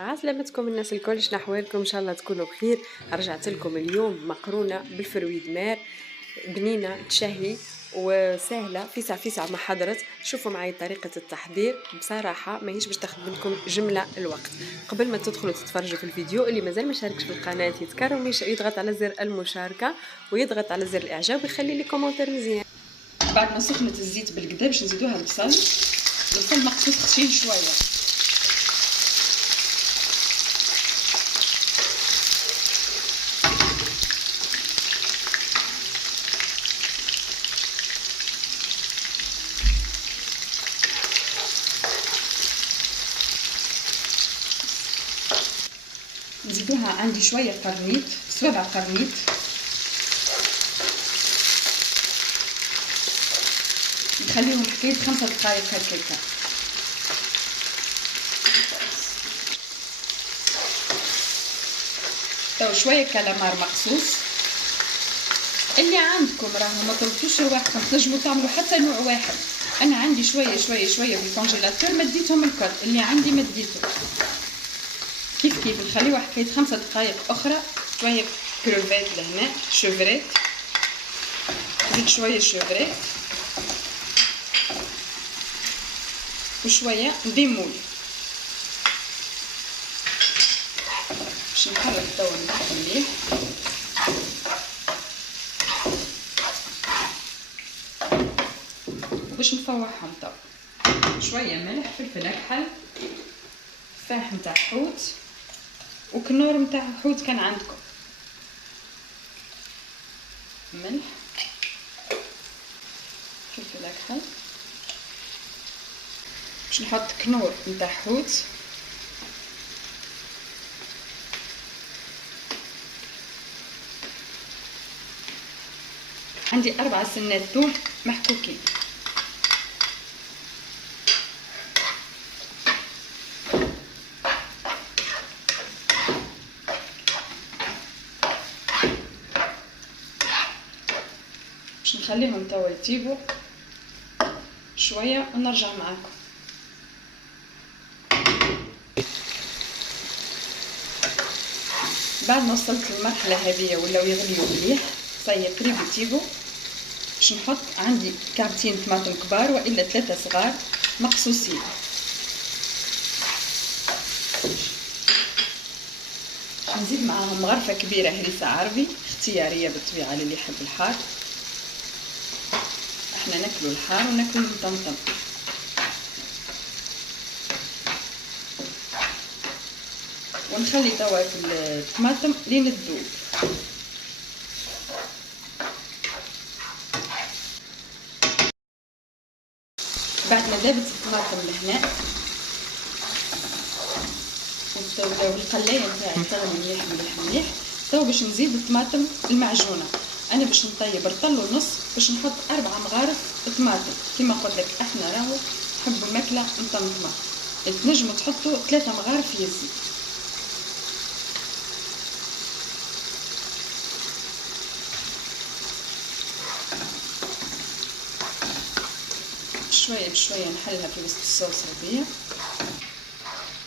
عسلامتكم الناس الكل، شنو احوالكم؟ ان شاء الله تكونوا بخير. رجعت لكم اليوم مقرونه بالفرويد مار، بنينه تشهي وسهله فيسع فيسع ما حضرت. شوفوا معي طريقه التحضير، بصراحه ماهيش باش تاخذ منكم جمله الوقت. قبل ما تدخلوا تتفرجوا في الفيديو، اللي مازال ما شاركش في القناه يتكرم يضغط على زر المشاركه ويضغط على زر الاعجاب ويخلي لي كومنتير مزيان. بعد ما سخنت الزيت بالكدا باش نزيدوها البصل مقصوص خشين شويه. نزيدوها عندي شويه قرنيط، صوابع قرنيط، نخليهم حكايه 5 دقائق هكاكا. تو شويه كالامار مقصوص، اللي عندكم راهو ما طلبتوش رواحكم، تنجموا تعملوا حتى نوع واحد. انا عندي شويه شويه شويه في الكونجيلاتور مديتهم الكل، اللي عندي مديته كيف كيف. نخليوها حكايه 5 دقائق اخرى. شويه كروفيت لهنا، شوفريت، زيد شويه شوفريت وشويه ديمول. باش نحرك توا نحط مليح. باش نفوحهم توا شويه ملح، فلفل اكحل، فاح نتاع حوت وكنور نتاع حوت كان عندكم، ملح، فلفل اكحل. باش نحط كنور نتاع حوت، عندي 4 سنات ثوم محكوكين. باش نخليهم توا يطيبوا شويه ونرجع معاكم. بعد ما وصلت للمرحله هذه ولاو يغليوا مليح صاي قريب يطيبوا، باش نحط عندي كعبتين طماطم كبار والا 3 صغار مقصوصين. نزيد معاهم غرفه كبيره هريسه عربي اختياريه بالطبيعه للي يحب الحار، احنا ناكلوا الحار وناكلوا المطمطم. ونخلي توا في الطماطم لين تذوب. بعد ما ذابت الطماطم لهنا والقلايه نتاعي تغلي مليح مليح مليح، توا باش نزيد الطماطم المعجونه. انا باش نطيب رطل ونص باش نحط 4 مغارف طماطم. كيما قلت لك احنا راهو نحبوا الماكله مطمطمه، تنجموا تحطوا 3 مغارف يزيد. شويه بشويه نحلها في وسط الصوص هذيا،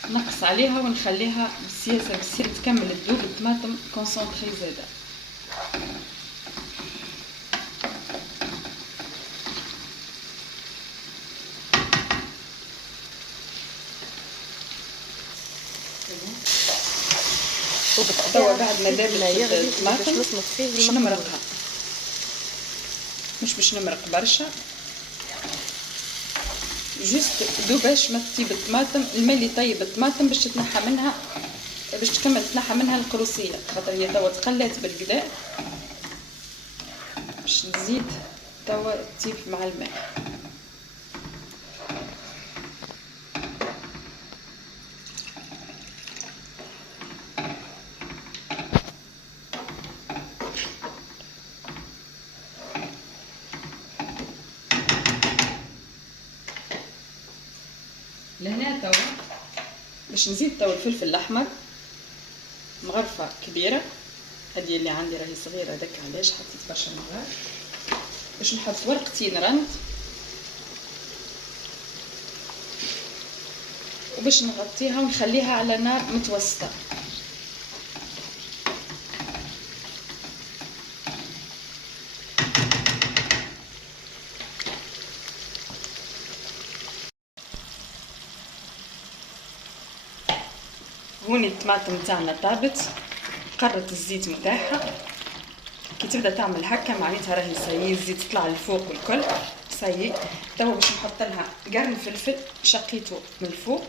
نقص عليها ونخليها بسياسه بسياسه تكمل تذوب الطماطم كونسونطري زاده. توا بعد ما ذابت الطماطم باش نمرقها، مش باش نمرق برشا، جوست دوباش ما تطيب الطماطم. الماء اللي طيب الطماطم باش تتنحى منها، باش تكمل تنحى منها القروسيه، خاطر هي توا تقلات بالكدا. باش نزيد توا تطيب مع الماء. لهنا توا باش نزيد توا الفلفل الاحمر مغرفه كبيره، هذه اللي عندي راهي صغيره هذاك علاش حطيت برشا مغار. باش نحط ورقتين رند وباش نغطيها ونخليها على نار متوسطة. هوني الطماطم تاعنا طابت، قرت الزيت متاعها. كي تبدا تعمل هكا معناتها راهي صايي الزيت طلع لفوق والكل صايي. توا باش نحط لها قرن فلفل شقيته من الفوق،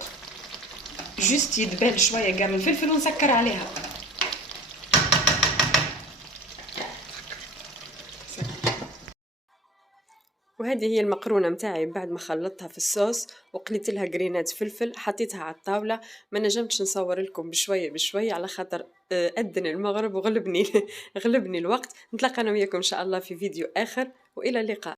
جوست يدبال شويه قرن الفلفل ونسكر عليها. وهذه هي المقرونه متاعي بعد ما خلطتها في الصوص وقليت لها جرينات فلفل حطيتها على الطاوله. ما نجمتش نصور لكم بشويه بشويه على خاطر اذن المغرب وغلبني غلبني الوقت. نتلاقى انا وياكم ان شاء الله في فيديو اخر، والى اللقاء.